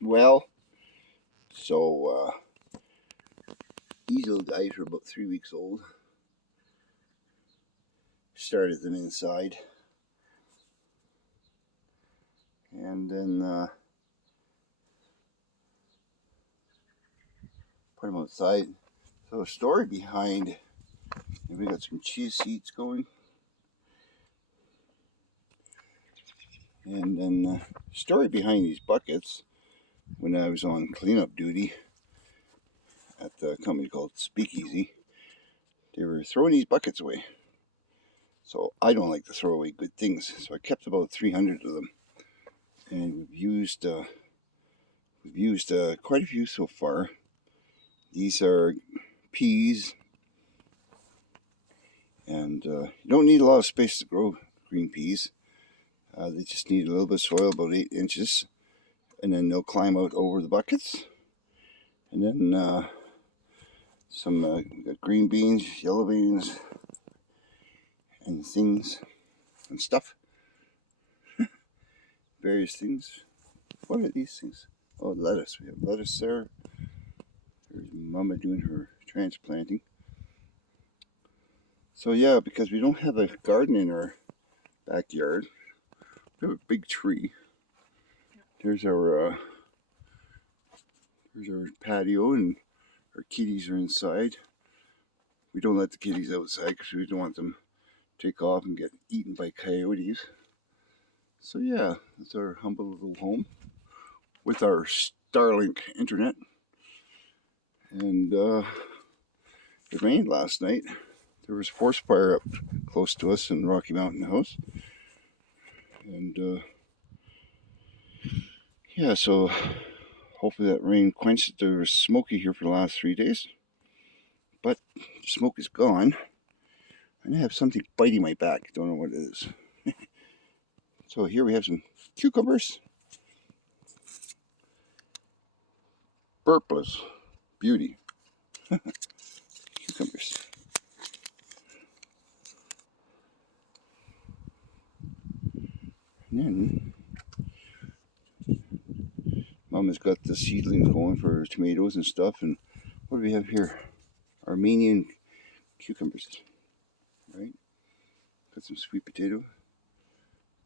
Well, so these little guys are about 3 weeks old. Started them inside, and then put them outside. So a story behind, we got some chia seeds going, and then the story behind these buckets. When I was on cleanup duty at the company called Speakeasy, they were throwing these buckets away. So I don't like to throw away good things, so I kept about 300 of them, and we've used quite a few so far. These are peas, and you don't need a lot of space to grow green peas. They just need a little bit of soil, about 8 inches, and then they'll climb out over the buckets. And then some we got green beans, yellow beans, and things and stuff. Various things. What are these things? Oh, lettuce. We have lettuce there. There's Mama doing her transplanting. So yeah, because we don't have a garden in our backyard, we have a big tree. There's our patio, and our kitties are inside. We don't let the kitties outside because we don't want them to take off and get eaten by coyotes. So yeah, that's our humble little home with our Starlink internet. And it rained last night. There was a forest fire up close to us in Rocky Mountain House. And yeah, so hopefully that rain quenched it. There was smoky here for the last 3 days. But the smoke is gone. And I have something biting my back. Don't know what it is. So here we have some cucumbers. Burpless. Beauty. Cucumbers. And then Mama's got the seedlings going for tomatoes and stuff. And what do we have here? Armenian cucumbers. Right? Got some sweet potato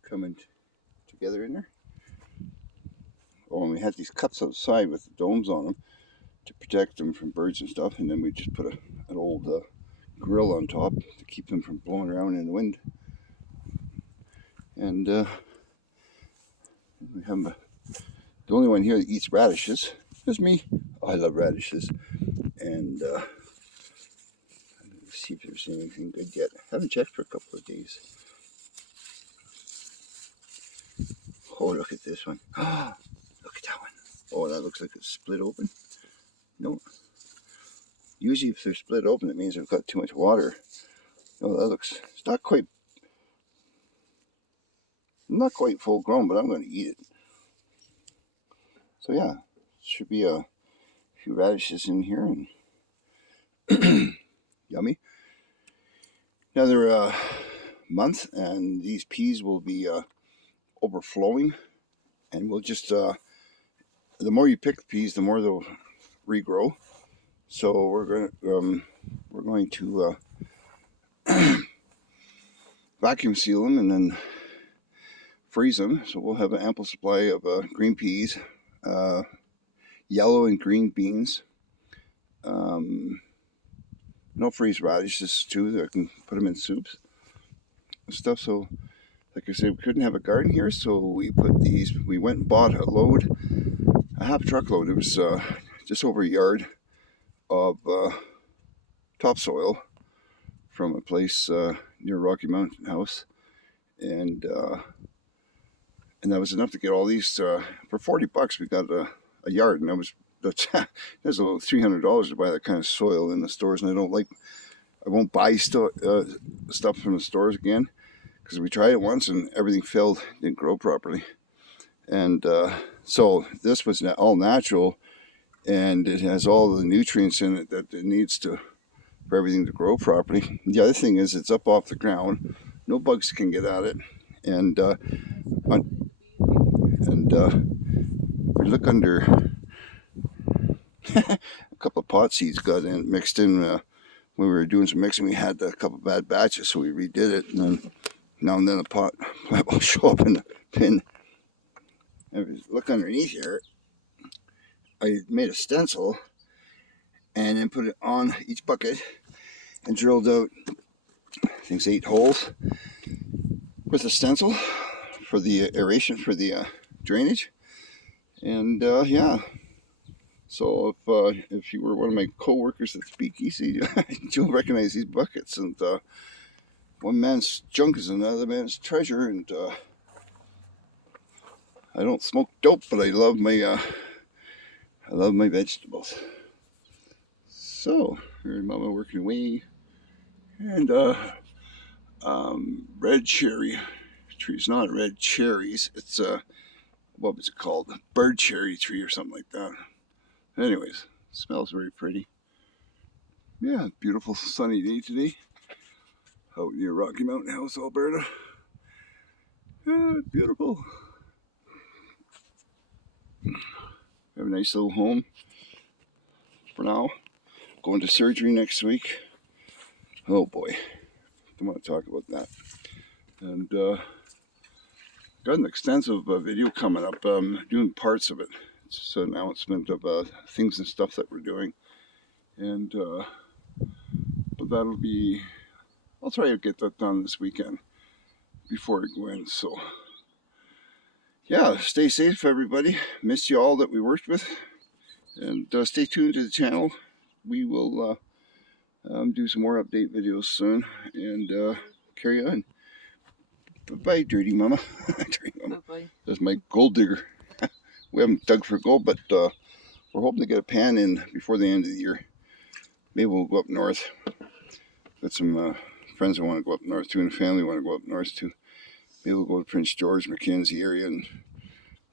coming together in there. Oh, and we had these cups outside with the domes on them to protect them from birds and stuff, and then we just put an old grill on top to keep them from blowing around in the wind. And we have the only one here that eats radishes is me. Oh, I love radishes. And let's see if there's anything good yet. Haven't checked for a couple of days. Oh, look at this one. Oh, look at that one. Oh, that looks like it's split open. No. Usually if they're split open, it means they've got too much water. Oh, that looks, it's not quite full grown, but I'm going to eat it. So yeah, should be a few radishes in here, and yummy. Another month, and these peas will be overflowing, and we'll just the more you pick the peas, the more they'll regrow. So we're going to vacuum seal them and then freeze them. So we'll have an ample supply of green peas, yellow and green beans. No freeze radishes too. I can put them in soups and stuff. So, like I said, we couldn't have a garden here, so we put these. We went and bought a half truckload. It was just over a yard of topsoil from a place near Rocky Mountain House, and that was enough to get all these for $40. We got a yard, and that's about $300 to buy that kind of soil in the stores. And I won't buy stuff from the stores again, because we tried it once and everything failed, didn't grow properly. And so this was all natural, and it has all the nutrients in it that it needs for everything to grow properly. The other thing is it's up off the ground, no bugs can get at it, and we're look under. A couple of pot seeds got in mixed in when we were doing some mixing. We had a couple of bad batches, so we redid it, and then now and then a pot will show up in the bin. And if you look underneath here, I made a stencil and then put it on each bucket and drilled out, I think it's 8 holes with a stencil for the aeration for the drainage. And yeah, so if you were one of my co-workers at Speakeasy, you'll recognize these buckets. And one man's junk is another man's treasure. And I don't smoke dope, but I love my vegetables. So here's Mama working away, and red cherry trees, not red cherries. It's what was it called? Bird cherry tree or something like that. Anyways, smells very pretty. Yeah, beautiful sunny day today out near Rocky Mountain House, Alberta. Yeah, beautiful. Have a nice little home for now. Going to surgery next week. Oh boy, don't want to talk about that. And got an extensive video coming up. Doing parts of it. It's an announcement of things and stuff that we're doing. And but that'll be, I'll try to get that done this weekend before I go in. So yeah, stay safe everybody. Miss you all that we worked with. And stay tuned to the channel. We will do some more update videos soon. And carry on. Bye-bye, Dirty Mama. Dirty Mama. Bye-bye. That's my gold digger. We haven't dug for gold, but we're hoping to get a pan in before the end of the year. Maybe we'll go up north. Got some friends that want to go up north too, and family want to go up north too. Maybe we'll go to Prince George, Mackenzie area, and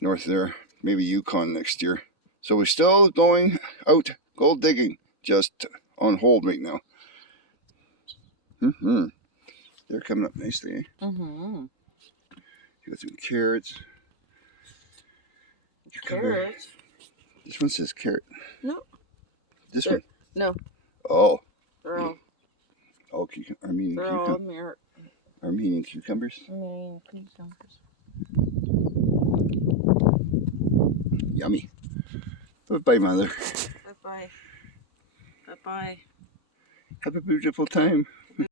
north there. Maybe Yukon next year. So we're still going out gold digging, just on hold right now. They're coming up nicely, eh? You got some carrots. Carrots? This one says carrot. No. This one? No. Oh. They're all Armenian cucumbers. Armenian cucumbers. Armenian cucumbers. Yummy. Bye-bye, Mother. Bye-bye. Bye-bye. Have a beautiful time.